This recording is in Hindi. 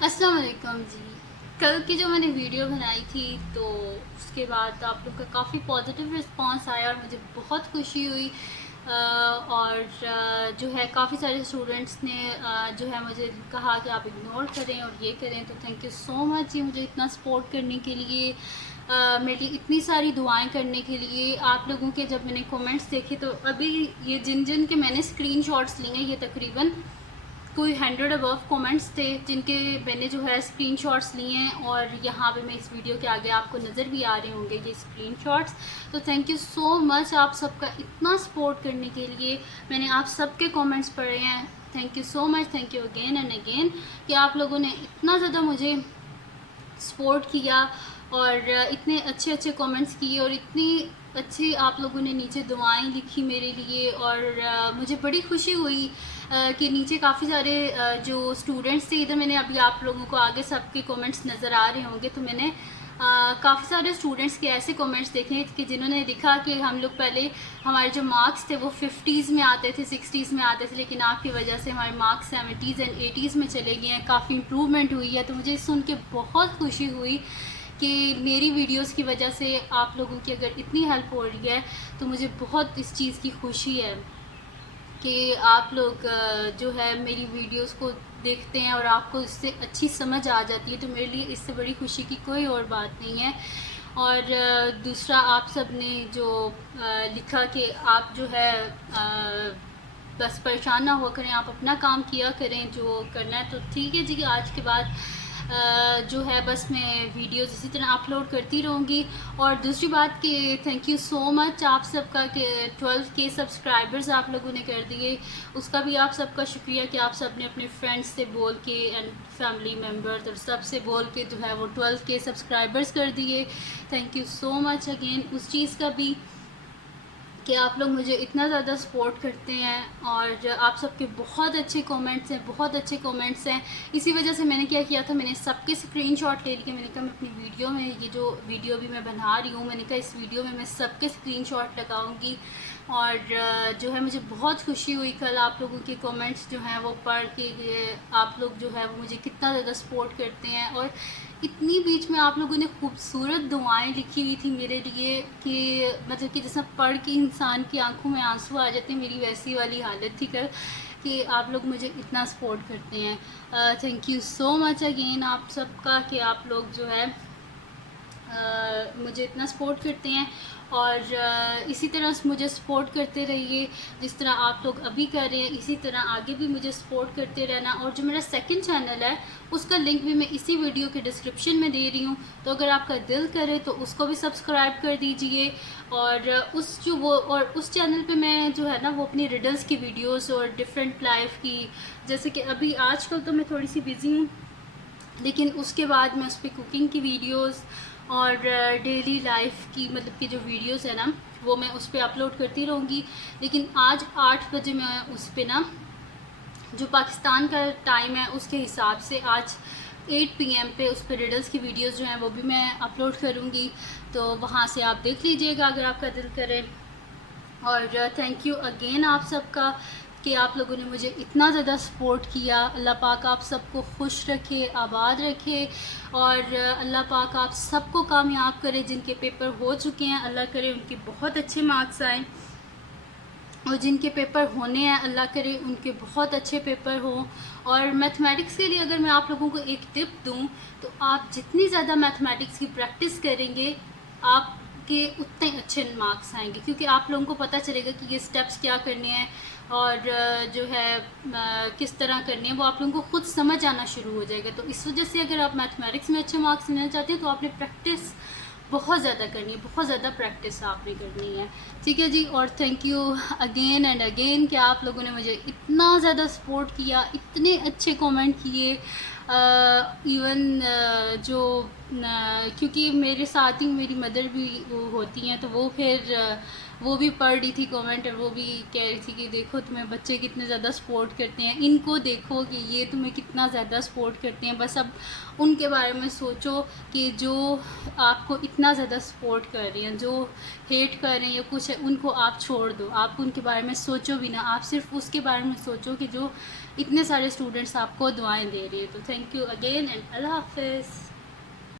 अस्सलाम वालेकुम जी। कल की जो मैंने वीडियो बनाई थी तो उसके बाद आप लोग का काफ़ी पॉजिटिव रिस्पांस आया और मुझे बहुत खुशी हुई। और जो है काफ़ी सारे स्टूडेंट्स ने जो है मुझे कहा कि आप इग्नोर करें और ये करें, तो थैंक यू सो मच जी मुझे इतना सपोर्ट करने के लिए, मेरे लिए इतनी सारी दुआएं करने के लिए। आप लोगों के जब मैंने कमेंट्स देखे तो अभी ये जिन जिन के मैंने स्क्रीनशॉट्स लिए, ये तकरीबन कोई 100 अबव कमेंट्स थे जिनके मैंने जो है स्क्रीनशॉट्स लिए हैं, और यहाँ पे मैं इस वीडियो के आगे आपको नज़र भी आ रहे होंगे ये स्क्रीनशॉट्स। तो थैंक यू सो मच आप सबका इतना सपोर्ट करने के लिए। मैंने आप सबके कमेंट्स पढ़े हैं। Thank you so much, thank you again and again कि आप लोगों ने इतना ज़्यादा मुझे सपोर्ट किया और इतने अच्छे अच्छे कमेंट्स किए और इतनी अच्छी आप लोगों ने नीचे दुआएं लिखी मेरे लिए। और मुझे बड़ी खुशी हुई कि नीचे काफ़ी सारे जो स्टूडेंट्स थे, इधर मैंने अभी आप लोगों को आगे सबके कमेंट्स नज़र आ रहे होंगे, तो मैंने काफ़ी सारे स्टूडेंट्स के ऐसे कमेंट्स देखे कि जिन्होंने लिखा कि हम लोग पहले हमारे जो मार्क्स थे वो 50s में आते थे, 60s में आते थे, लेकिन आपकी वजह से हमारे मार्क्स 70s एंड 80s में चले गए हैं, काफ़ी इम्प्रूवमेंट हुई है। तो मुझे सुन के बहुत खुशी हुई कि मेरी वीडियोस की वजह से आप लोगों की अगर इतनी हेल्प हो रही है तो मुझे बहुत इस चीज़ की खुशी है कि आप लोग जो है मेरी वीडियोस को देखते हैं और आपको इससे अच्छी समझ आ जाती है। तो मेरे लिए इससे बड़ी खुशी की कोई और बात नहीं है। और दूसरा, आप सब ने जो लिखा कि आप जो है बस परेशान ना हुआ करें, आप अपना काम किया करें जो करना है। तो ठीक है जी, आज के बाद जो है बस मैं वीडियोस इसी तरह अपलोड करती रहूँगी। और दूसरी बात कि थैंक यू सो मच आप सबका कि 12K सब्सक्राइबर्स आप लोगों ने कर दिए, उसका भी आप सबका शुक्रिया कि आप सब ने अपने फ्रेंड्स से बोल के एंड फैमिली मेम्बर्स और सब से बोल के जो है वो 12K सब्सक्राइबर्स कर दिए। Thank you so much again उस चीज़ का भी कि आप लोग मुझे इतना ज़्यादा सपोर्ट करते हैं। और आप सबके बहुत अच्छे कमेंट्स हैं, बहुत अच्छे कमेंट्स हैं। इसी वजह से मैंने क्या किया था, मैंने सबके स्क्रीनशॉट ले लिए। मैंने कहा मैं अपनी वीडियो में, ये जो वीडियो भी मैं बना रही हूँ, मैंने कहा इस वीडियो में मैं सबके स्क्रीनशॉट लगाऊंगी। और जो है मुझे बहुत खुशी हुई कल आप लोगों के कमेंट्स जो हैं वो पढ़ के, आप लोग जो है वो मुझे कितना ज़्यादा सपोर्ट करते हैं। और इतनी बीच में आप लोगों ने खूबसूरत दुआएं लिखी हुई थी मेरे लिए कि मतलब कि जैसा पढ़ के इंसान की आंखों में आंसू आ जाते हैं, मेरी वैसी वाली हालत थी कल कि आप लोग मुझे इतना सपोर्ट करते हैं। Thank you so much again आप सबका कि आप लोग जो है मुझे इतना सपोर्ट करते हैं। और इसी तरह मुझे सपोर्ट करते रहिए, जिस तरह आप लोग अभी कर रहे हैं इसी तरह आगे भी मुझे सपोर्ट करते रहना। और जो मेरा सेकंड चैनल है उसका लिंक भी मैं इसी वीडियो के डिस्क्रिप्शन में दे रही हूँ, तो अगर आपका दिल करे तो उसको भी सब्सक्राइब कर दीजिए। और उस चैनल पे मैं जो है ना वो अपनी रिडल्स की वीडियोस और डिफरेंट लाइफ की, जैसे कि अभी आजकल तो मैं थोड़ी सी बिज़ी हूँ, लेकिन उसके बाद मैं उस पर कुकिंग की वीडियोस और डेली लाइफ की मतलब कि जो वीडियोस है ना वो मैं उस पर अपलोड करती रहूँगी। लेकिन आज 8 बजे मैं उस पर ना, जो पाकिस्तान का टाइम है उसके हिसाब से आज 8 PM पे उस पर रिडल्स की वीडियोस जो हैं वो भी मैं अपलोड करूँगी, तो वहाँ से आप देख लीजिएगा अगर आपका दिल करे। और थैंक यू अगेन आप सबका कि आप लोगों ने मुझे इतना ज़्यादा सपोर्ट किया। अल्लाह पाक आप सबको खुश रखे, आबाद रखे। और अल्लाह पाक आप सबको कामयाब करे। जिनके पेपर हो चुके हैं अल्लाह करे उनके बहुत अच्छे मार्क्स आएँ, और जिनके पेपर होने हैं अल्लाह करे उनके बहुत अच्छे पेपर हों। और मैथमेटिक्स के लिए अगर मैं आप लोगों को एक टिप दूं तो आप जितनी ज़्यादा मैथमेटिक्स की प्रैक्टिस करेंगे आपके उतने अच्छे मार्क्स आएंगे, क्योंकि आप लोगों को पता चलेगा कि ये स्टेप्स क्या करने हैं और जो है किस तरह करने हैं, वो आप लोगों को खुद समझ आना शुरू हो जाएगा। तो इस वजह से अगर आप मैथमेटिक्स में अच्छे मार्क्स लेना चाहते हैं तो आपने प्रैक्टिस बहुत ज़्यादा करनी है, बहुत ज़्यादा प्रैक्टिस आपने करनी है। ठीक है जी, और thank you again and again कि आप लोगों ने मुझे इतना ज़्यादा सपोर्ट किया, इतने अच्छे कमेंट किए। इवन जो क्योंकि मेरे साथ ही मेरी मदर भी वो होती हैं, तो वो फिर वो भी पढ़ रही थी कमेंट, और वो भी कह रही थी कि देखो तुम्हें बच्चे कितने ज़्यादा सपोर्ट करते हैं, इनको देखो कि ये तुम्हें कितना ज़्यादा सपोर्ट करते हैं। बस अब उनके बारे में सोचो कि जो आपको इतना ज़्यादा सपोर्ट कर रही हैं, जो हेट कर रहे हैं या कुछ है, उनको आप छोड़ दो, आप उनके बारे में सोचो भी ना, आप सिर्फ उसके बारे में सोचो कि जो इतने सारे स्टूडेंट्स आपको दुआएं दे रही है। तो थैंक यू अगेन एंड अल्लाह हाफिज़।